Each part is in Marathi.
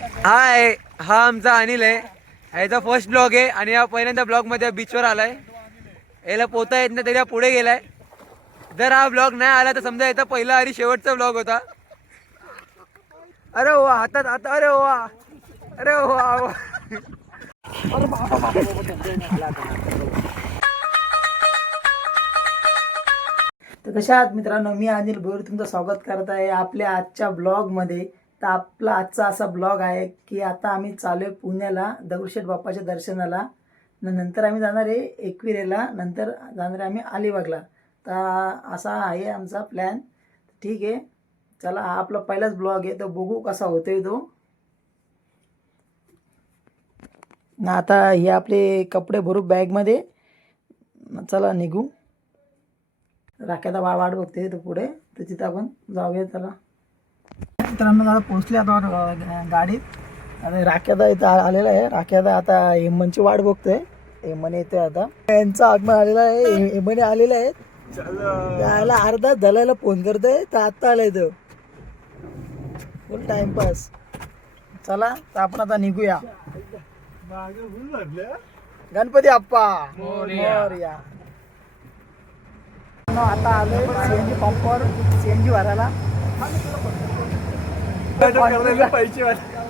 हाय, हा आमचा अनिल आहे. ह्याचा फर्स्ट ब्लॉग आहे आणि हा पहिल्यांदा ब्लॉग मध्ये बीचवर आलाय. याला पोहता येत नाही तरी हा पुढे गेलाय. जर हा ब्लॉग नाही आला तर समजा याचा पहिला आणि शेवटचा ब्लॉग होता. अरे वा, हातात हात, अरे वा, अरे वा. तर कशा आहात मित्रांनो, मी अनिल भोर तुमचं स्वागत करत आहे आपल्या आजच्या ब्लॉगमध्ये. तर आपला आजचा असा ब्लॉग आहे की आता आम्ही चालू आहे पुण्याला दगडूशेठ बाप्पाच्या दर्शनाला. नंतर आम्ही जाणार आहे एकविरेला, नंतर जाणार आहे आम्ही अलिबागला. तर असा आहे आमचा प्लॅन. ठीक आहे, चला हा आपला पहिलाच ब्लॉग आहे, तर बघू कसा होतोय तो. ना आता हे आपले कपडे भरू बॅगमध्ये, चला निघू. राख्याचा वाट बघते तो पुढे, तर तिथं आपण जाऊया. त्याला मित्रांनो दादा पोहोचले आता गाडीत. आता राख्यादा इथं आलेला आहे. राख्यादा आता हेमनची वाट बघतोय. हेमन येतोय आता, यांचा आगमन आलेला आहे. हेमने आलेले आहेत. त्याला अर्धा झाल्याला फोन करतोय, तर आत्ता आलाय तो. फुल टाइमपास. चला तर आपण आता निघूया. गणपती अप्पा मोरया. आता आलोय सीएनजी पंपावर सीएनजी भरायला.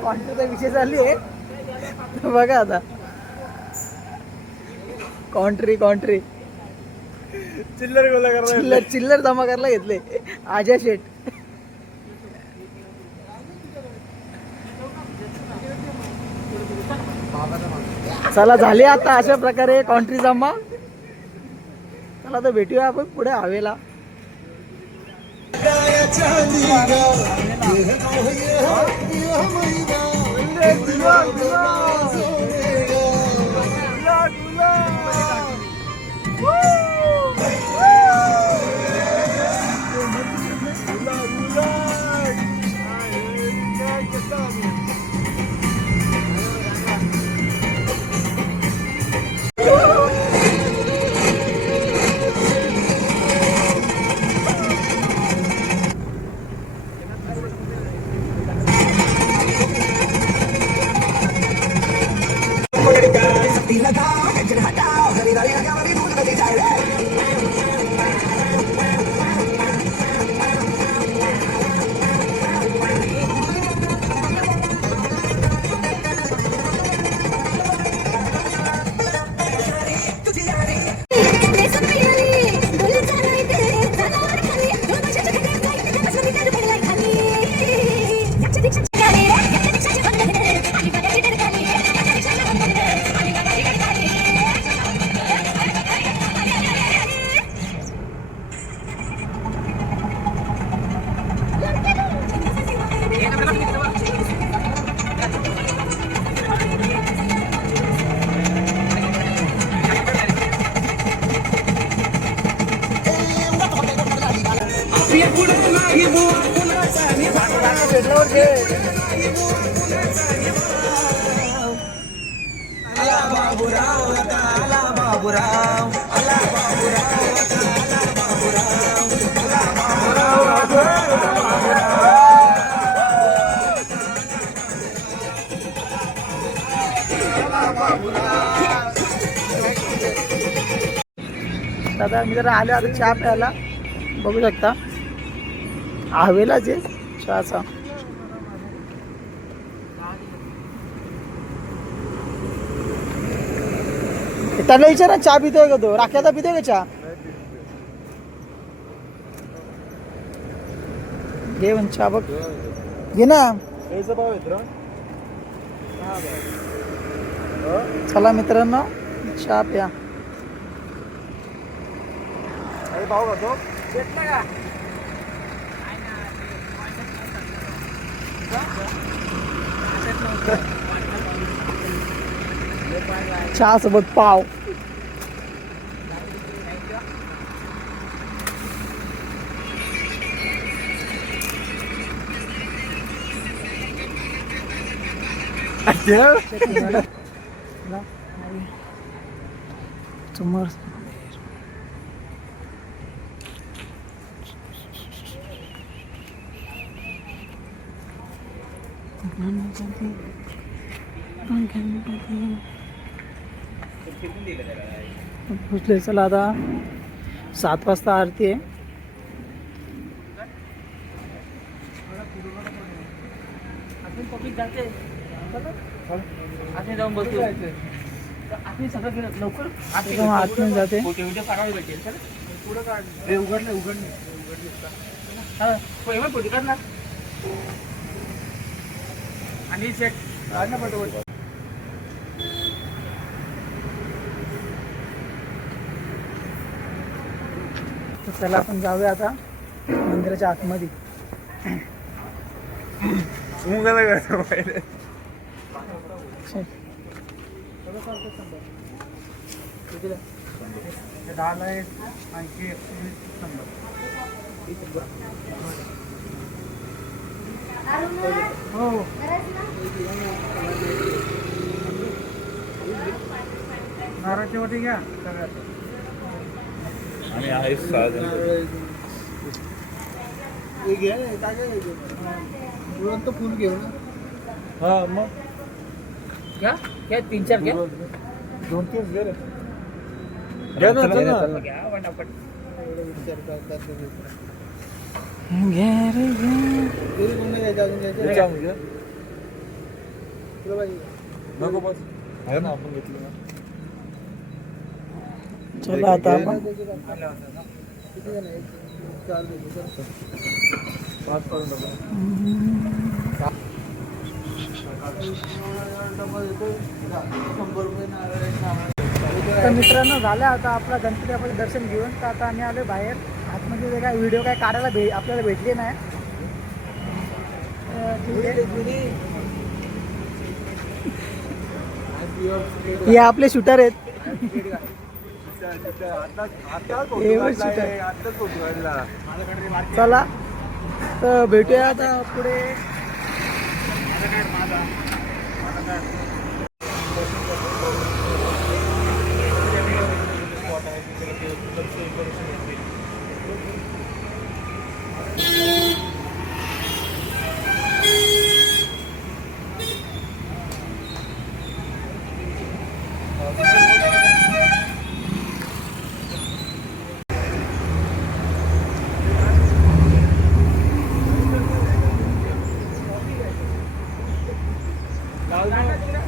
कॉन्ट्रीचा विषय चालू आहे बघा आता. कॉन्ट्री चिल्लर जमा करायला घेतले आजा शेठ. चला झाले आता अशा प्रकारे कॉन्ट्री जमा. चला तर भेटूया आपण पुढे हवेला. दादा मी जरा आले आता चहा प्यायला. बघू शकता हवेलाच आहे चहाचा. त्याला विचारा चहा पितोय का तो. राख्याचा पितोय का चहा. घे म्हण चहा बघ, घे ना. चला मित्रांनो चहा प्या. चहा सोबत पाव. समोर पोचले. चला आता 7 वाजता आरती आहे. जाऊन बसू लवकर आतमध्ये जाते. आणि शेट तर चला आपण जाऊया आता मंदिराच्या आतमध्ये. हो नारळाची वाटी घ्या. आणि आहे 6 जण. फुल घेऊ ना. हा मग घ्या घ्या 3-4 घ्या 2-3 घे रे. घ्या ना चल ना. घ्या पटापट. नको बस आहे ना आपण घेतलं ना. चला आता आपण तर मित्रांनो झालं आता आपला गणपती आपण दर्शन घेऊन. तर आता आम्ही आलो बाहेर. आतमध्ये ते काय व्हिडिओ काय काढायला आपल्याला भेटले नाही. ठीक आहे. हे आपले शूटर आहेत. चला तर भेटूया आता पुढे.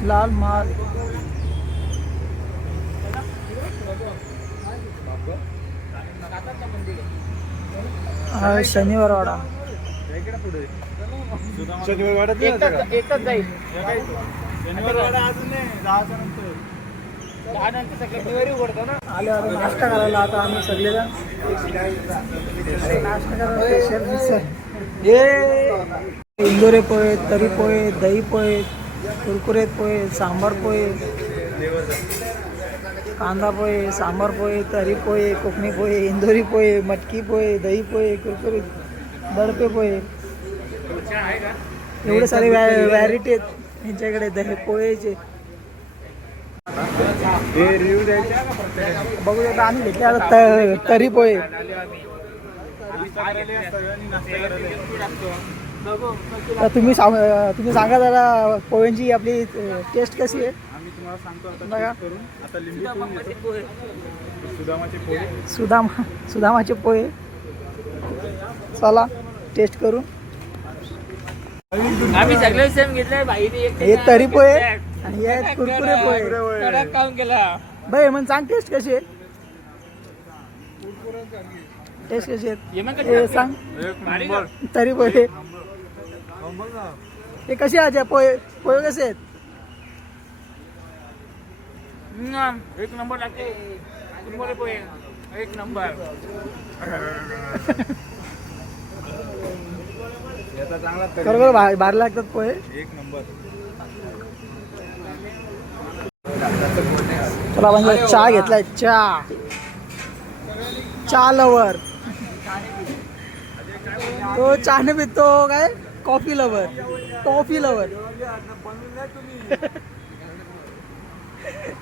लाल माल शनिवार वाडा. शनिवार वाढत एकच जाईल. शनिवार वाडा अजून नाही 10च्या नंतर. 10 नंतर शनिवारी उघडतो ना. आले आता नाश्ता करायला. आता आम्ही सगळेजण नाश्ता करायला. इंदोरे पोहे, तरी पोहे, दही पोहे, कुरकुरेत पोहे, सांबार पोहे, कांदा पोहे, सांबार पोहे, तरी पोहे, कोकणी पोहे, इंदोरी पोहे, मटकी पोहे, दही पोहे, कुरकुरीत, दडपे पोहे. एवढे सारे व्हॅरायटी आहेत यांच्याकडे दही पोहेचे. बघू आता आम्ही घेतले आता तरी पोहे. तुम्ही सांगा जरा पोह्यांची आपली टेस्ट कशी आहे. आम्ही तुम्हाला सांगतो आता बघा. करून. आता लिंबू सुदामाचे पोहे. सुदामाचे पोहे. चला टेस्ट करू. आम्ही सगळे सेम घेतले बाईने. हे तरी पोहे आणि हे आहेत कुरकुरे पोहे. काम केला बाई मग सांग टेस्ट कशी आहे. टेस्ट कशी आहेत हे सांग. तरी पोहे हे कसे आहे. पोहे पोहे कसे आहेत. एक नंबर लागते. एक नंबर. खरोखर भारी लागतात पोहे. एक नंबर. चला म्हणजे चहा घेतलाय. चहा लवर. तो चहा नाही पितो काय. Coffee lover.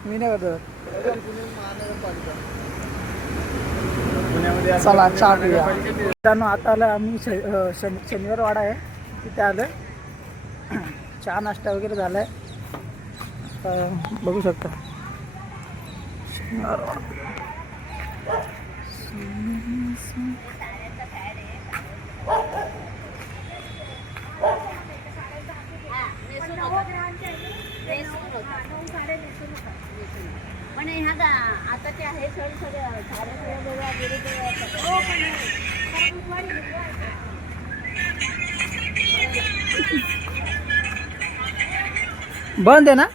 मी नाही करतो. चला चहा पिऊया. मित्रांनो आता आलं आम्ही शनिवार वाडा आहे तिथे आलं. चहा नाश्ता वगैरे झालाय. बघू शकता. पण ह्या आता ते आहे बंद आहे ना.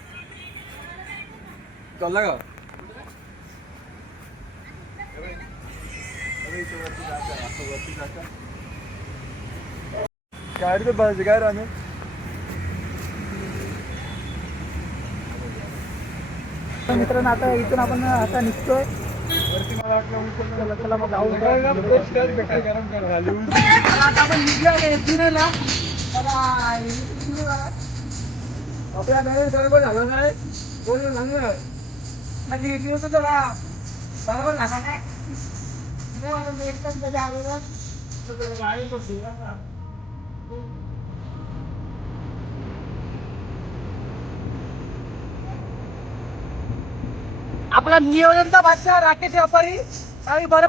चालला का गाडी तर बस काय राहणे. मित्रांनो आता इथून आपण आता निघतोय. चला मग जाऊ. आता आपण निघूया पुण्याला. आपल्या नाही बरोबर झालं नाही बोलून झालं म्हणजे इकडे होतं जरा बरोबर झाला नाही. आपला नियोजनचा बादशाह राकेश व्यापारी आणि बरं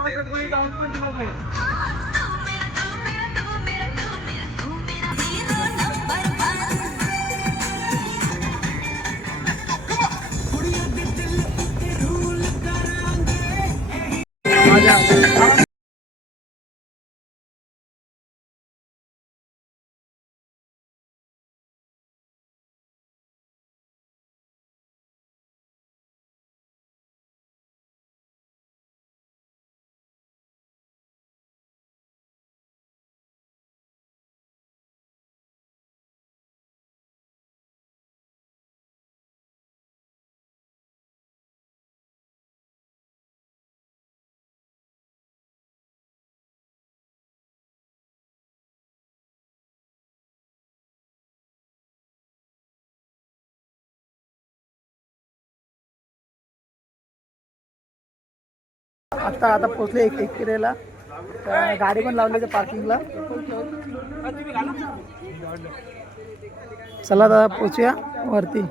आता पोचले एकेरीला. गाडी पण लावली पार्किंगला. चला दादा पोचूया वरती.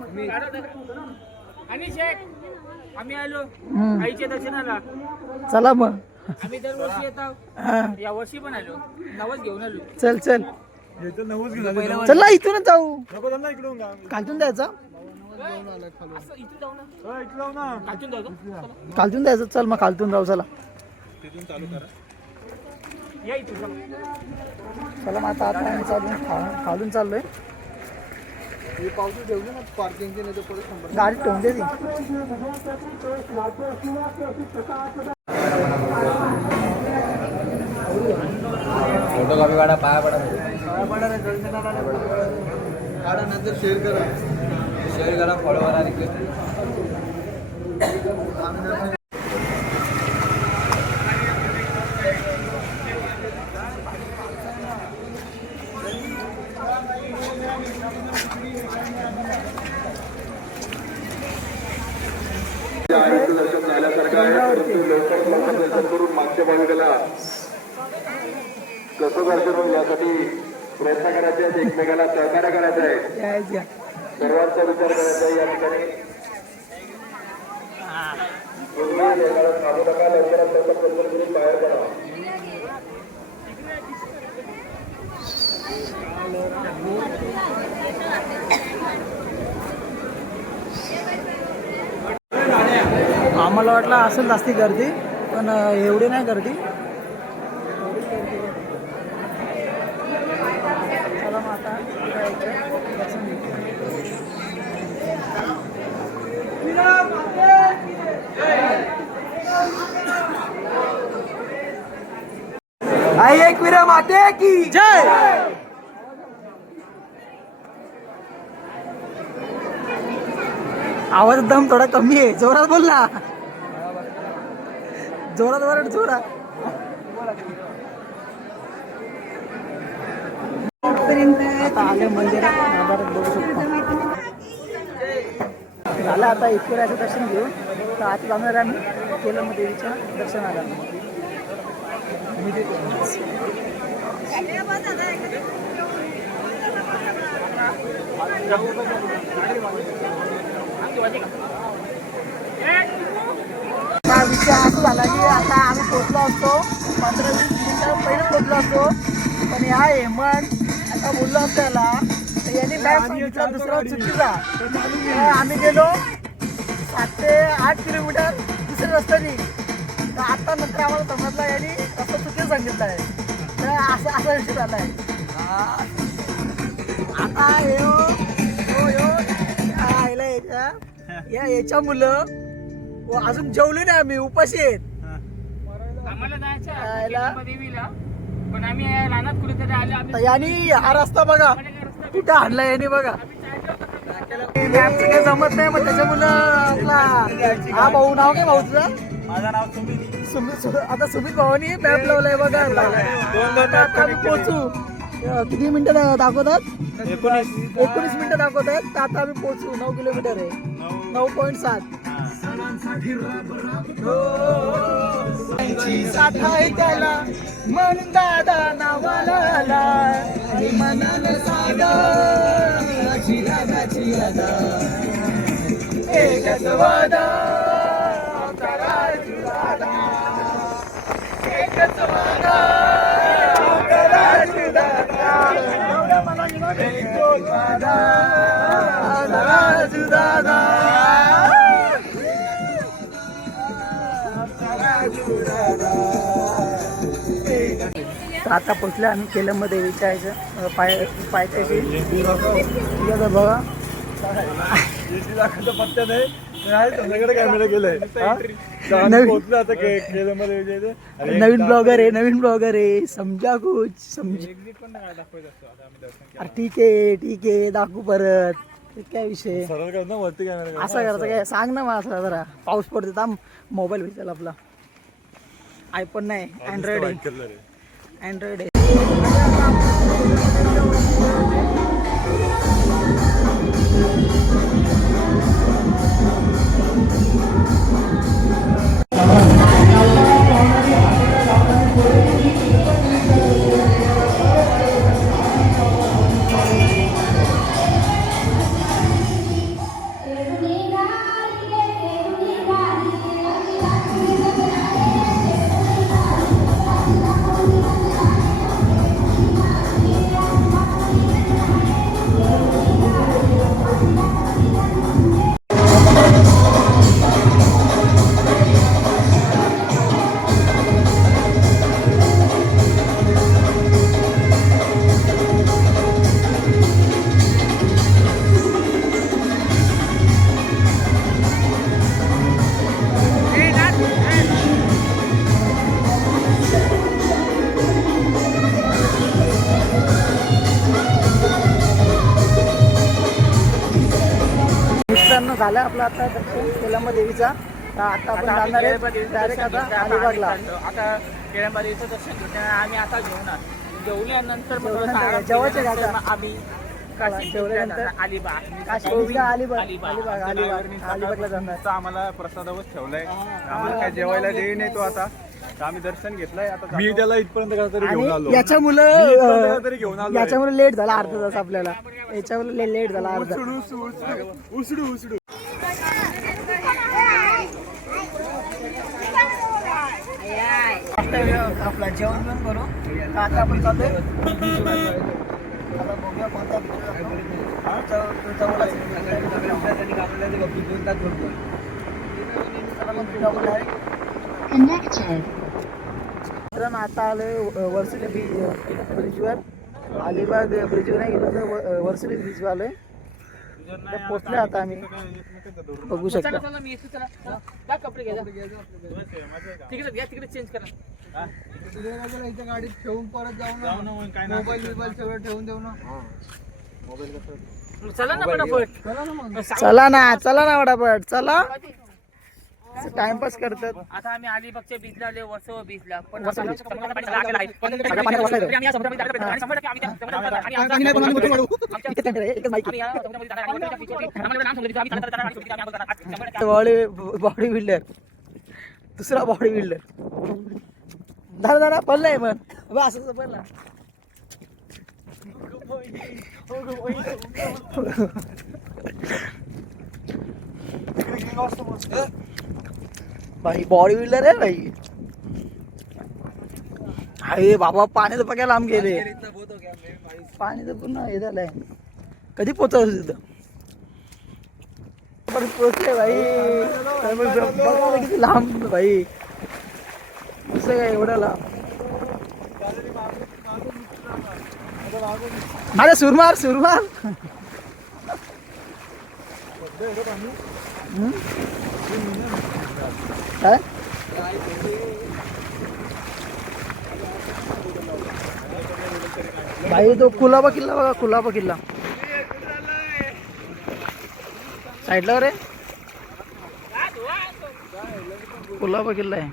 आम्ही आलो आईच्या दर्शनाला. चला मग. आम्ही दरवर्षी येतो. या वर्षी पण आलो. नवस घेऊन आलो. चल चल नवच घेऊन चला इथूनच जाऊ. नको त्यांना इकडून जा. खालतून द्यायचं. असं इथे जाऊ ना. इकडे जाऊ ना. खालतून जाऊ का? खालतून द्यायचं. चल मग खालतून जाऊ. चला तिथून चालू करा. या इथून चला मग आता आम्ही खालून चाललोय. पावती ठेवली ना पार्किंगची नाही तर परत गाडी ठेवून दे ती. फोटो कॉपी काढा पाया पडा काढा नंतर शेअर करा फॉलो करा रिक्वेस्ट. दर्शन झाल्यासारखं आहे परंतु लवकर दर्शन करून मागच्या भाविकाला कसं दर्शन होईल यासाठी प्रयत्न करायचे आहेत. एकमेकाला सहकार्य करायचं आहे. सर्वांचा विचार करायचा आहे या ठिकाणी. थांबू नका. लवकरात लवकर दर्शन करून बाहेर पडा. आम्हाला वाटलं असेल जास्ती गर्दी पण एवढी नाही गर्दी. चला मग आता दर्शन घेऊ. आई एकविरा माते की जय. आवाज एकदम थोडा कमी आहे. जोरात बोल ना. जोरात जोरात. आता आले मंदिरात गाभाऱ्यात बघू शकतो. झालं आता एकविराचं दर्शन घेऊन तर आता जाणार आम्ही केलम देवीच्या दर्शनाला. हा विषय असा झाला की आता आम्ही पोचलो असतो 15-20 मिनिटं पहिले पोचलो असतो, पण ह्या हेमंत आता बोललो असतो याला तर यांनी मॅप सांगितला दुसरा चुकीचा. तर आम्ही गेलो 7 ते 8 किलोमीटर दुसऱ्या रस्त्याने. तर आता नंतर आम्हाला समजलं यांनी रस्ता चुकीचा सांगितला आहे. तर असा विषय झाला आहे. आता याच्या मुलं अजून जेवले नाही, आम्ही उपाशी आहेत. आम्हाला जायचं देवीला, पण आम्ही रानात कुठेतरी आले. आम्ही यांनी हा रस्ता बघा कुठं आणला याने बघा. मॅपचं काही जमत नाही, मग त्याच्या मुलं आपला हा भाऊ, नाव काय भाऊ तुझं? माझं नाव सुमित. आता सुमित भाऊनी मॅप लावलाय बघा. आता आम्ही पोहोचू. किती मिनिटं दाखवतात? 19 मिनिटं दाखवतात. तर आता आम्ही पोहोचू. 9 किलोमीटर आहे. 9.7 साठा आहे त्याला मन दादा नावाला आणि मनाला साधा एकच वादा करायची दादा, एकच वादा करायची दादा, एकच वादा करायची दादा. आता पोचल्या आम्ही केलममध्ये विचारायचं पायथ्याशी बघा. पत्त्या नाही संध्याकडे कॅमेरा गेलाय. नवीन ब्लॉगर आहे समजा कुछ अरे ठीक आहे दाखवू परत. काय विषय वरती कॅमेरा असा करायचं काय सांग ना मला. असं जरा पाऊस पडतो थांब. मोबाईल भेटेल आपला. आयफोन नाही, अँड्रॉइड आहे. अँड्रॉइड आहे. मित्रांनो झालं आपलं आता दर्शन केलंब देवीचा. तर आता आपण जाणार आहे डायरेक्ट आता अलिबागला. आता केळंबा देवीचं दर्शन घेऊन आम्ही आता जेवल्यानंतर जेवायचे का आता? आम्ही जेवल्यानंतर अलिबागला जाणार. आम्हाला प्रसादावर ठेवलाय. आम्हाला काय जेवायला देई नाही तो आता. आम्ही दर्शन घेतलंय. आता मी त्याला इथपर्यंत काहीतरी घेऊन आलो. आणि याच्यामुळं काहीतरी घेऊन आलो. याच्यामुळे लेट झाला अर्धा तास आपल्याला. याच्यामुळे लेट झाला अर्धा. उसडू आपला जेवण पण करू. आता आपण चालतोय. आता बघूया कोणता मित्रांनो आता आलोय वर्सुली ब्रिजवर. अलिबाग ब्रिजवर नाही गेलो तर वर्सुली ब्रिजवर आलोय. पोचले आता आम्ही. बघू शकता. कपडे घ्या तिकडे चेंज करा. गाडीत ठेवून परत जाऊ ना. मोबाईल सगळं ठेवून देऊ ना. चला ना पटापट. चला ना वडापट चला. टाइमपास करतात. आता आम्ही अलिबागच्या बीचला आले. वर्सोवा बीचला. पण बॉडी बिल्डर दुसरा बॉडी बिल्डर दादा पडलाय मग असं पडला. भाई बॉडी बिल्डर आहे भाई. अरे बाबा पाण्याचं बघायला लांब गेले. पाण्याचं पूर्ण हे झालंय. कधी पोहोचवलं तिथं पण पोहोचले भाई. बघा किती लांब भाई. कसं काय एवढं लांब. माझा सुरमार सुरमार. काय भाई तो कुलाबा किल्ला बघा. कुलाबा किल्ला साईडला रे. कुलाबा किल्ला आहे.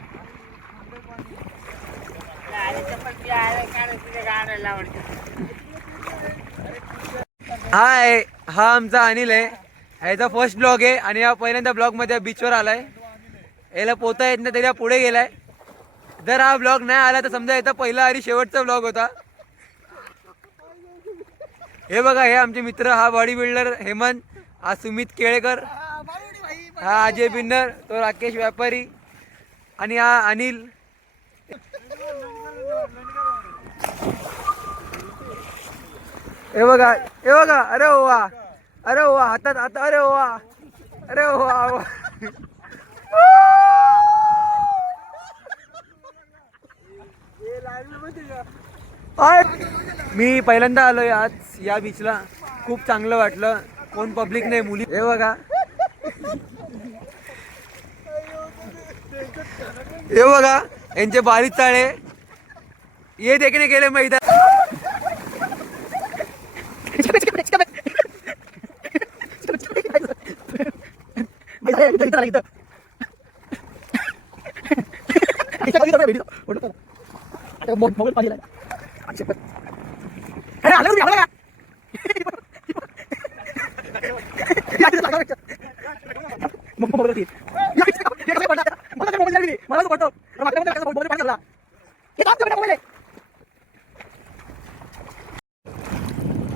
हाय, हा आमचा अनिल आहे. ह्याचा फर्स्ट ब्लॉग आहे आणि हा पहिल्यांदा ब्लॉग मध्ये बीचवर आलाय. याला पोहता येत नाही तरी हा पुढे गेलाय. जर हा ब्लॉग नाही आला तर समजा याचा पहिला आणि शेवटचा ब्लॉग होता. हे बघा, हे आमचे मित्र. हा बॉडी बिल्डर हेमंत, हा सुमित केळेकर, हा अजय बिन्नर, तो राकेश व्यापारी आणि हा अनिल. हे बघा, हे बघा. अरे वा, अरे वा, हातात हात. अरे वा, अरे वा. मी पहिल्यांदा आलोय आज या बीचला. खूप चांगलं वाटलं. कोण पब्लिक नाही, मुली. हे बघा, हे बघा यांचे बारीक चाळे. ये देखने गेले मैं इधर.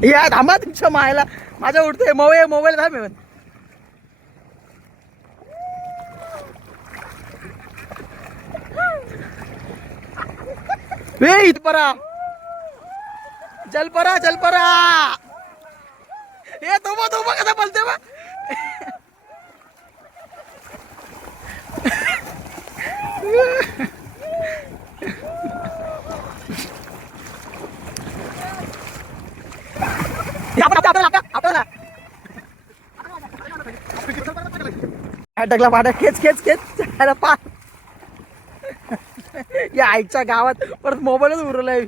या थांबा तुमच्या मायला. माझ्या उठतोय मोबाईल थांब. इथपरा जलपरा जलपरा. हे तो कसा बोलते बा. अटकला पाटा. खेच खेच खेच. पा या आईच्या गावात परत मोबाईलच उरलाय.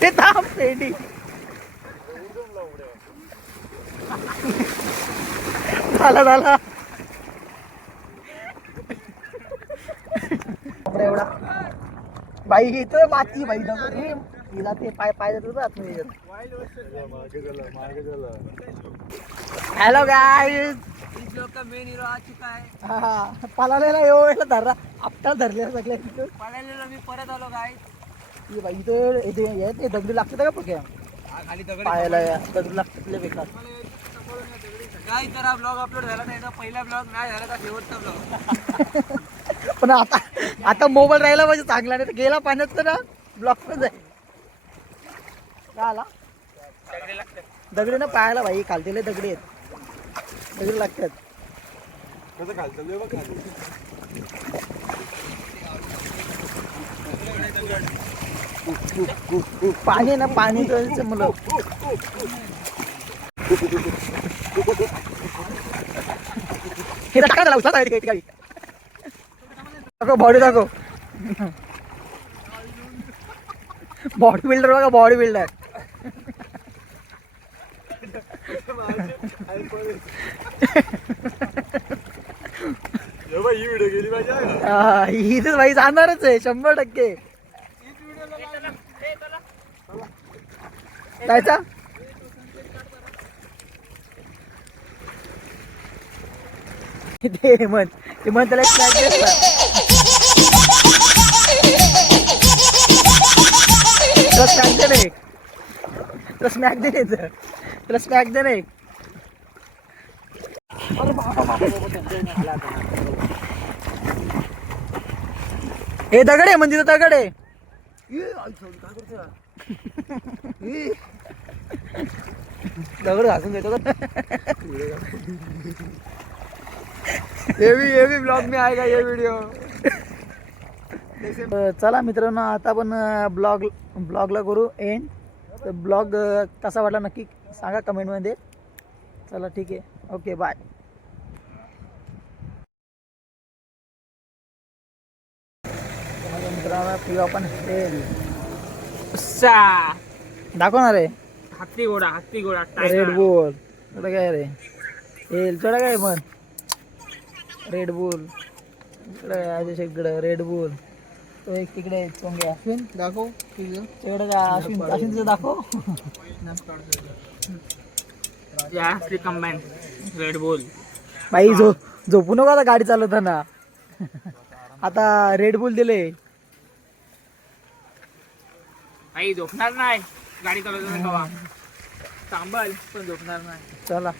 ते थांब पेंडी. झाला एवढा बाई. इथं माती बाई. तिला ते पाय हॅलो गाईज. इस ब्लॉग का मेन हीरो आ चुका है. हा पळालेला एवढा धरला. आपटा धरले सगळ्या तिथं. पळालेलो मी परत आलो गाय. ही बाई इथं दगडी लागते का पक्या खाली दगड पायाला. दगडी लागते बेकार. काय तर हा ब्लॉग अपलोड झाला नाही तर पहिला ब्लॉग नाही झाला तर शेवटचा ब्लॉग. पण आता मोबाईल राहिला पाहिजे चांगला. नाही तर गेला पाण्यात तर ब्लॉक पण जाईल. आला दगडी ना पायाला भाई. खालतेले दगडी आहेत. दगडी लागतात. पाणी ना पाणी मुलं. हे टाका त्याला उचला दाखव. बॉडी दाखव. बॉडी बिल्डर बघा. Body builder. ही तर भाई जाणारच आहे 100%. जायचा ते हेमंत त्याला एक स्मॅक दे ना. त्याला स्मॅक दे ना एक. त्याला स्मॅक दे ना एक. त्याला स्मॅक दे ना एक. हे दगड आहे म्हणजे दगड आहे. दगड घासून देतो का ये भी ब्लॉग में आएगा ये व्हिडिओ. चला मित्रांनो आता आपण ब्लॉगला करू एंड. तर ब्लॉग कसा वाटला नक्की सांगा कमेंटमध्ये. चला ठीक आहे ओके बाय. मित्रांनो पिऊ आपण हेल दाखवणार आहे. हत्ती घोडा रेड बुल थोडं काय रे हेल थोडं काय पण रेड बुल इकडे रेड बुल. तो एक तिकडे चोंगे अश्विन दाखव तिकडे अश्विनचं दाखव. Combine red boule. बाई झोपू नको आता गाडी चालवताना. आता रेड बुल दिले. आई झोपणार नाही गाडी चालवताना कवा. थांबल पण झोपणार नाही. चला